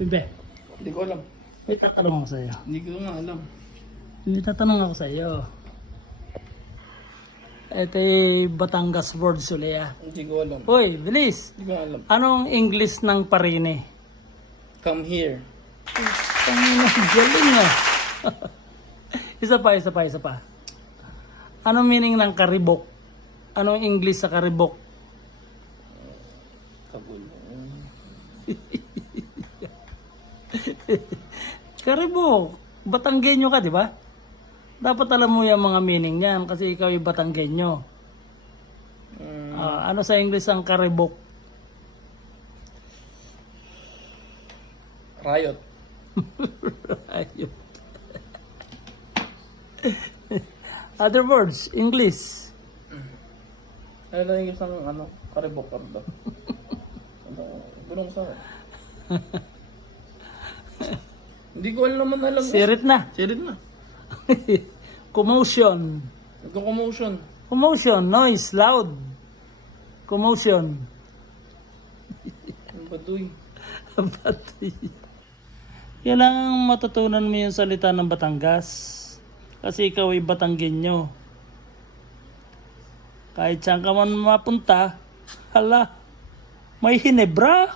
Bebe, Hindi ko alam. may tatanong ako sa iyo. Hindi ko nga alam. May tatanong ako sa iyo. Ito ay Batangas words uli ah. Hindi ko alam. Uy, bilis. Hindi ko alam. Anong English ng parine? Come here. Ang galing ah. isa pa. Anong meaning ng karibok? Anong English sa karibok? Kabul. Karibok. Batanggenyo ka, di ba? Dapat alam mo yung mga meaning niyan kasi ikaw yung Batanggenyo. Ano sa English ang karibok? Riot. Ayun. Other words, English. Ano lang yung isang karibok ka ba? Bulong sa akin. Hindi ko alam naman alam. Sirit na. Sirit na. Commotion. Nagko-commotion. Commotion, noise, loud. Commotion. Ang baduy. Pati. Kailangan matutunan mo yung salita ng Batangas. Kasi ikaw ay Batanggenyo. Kahit saan ka man mapunta, hala, may Hinebra.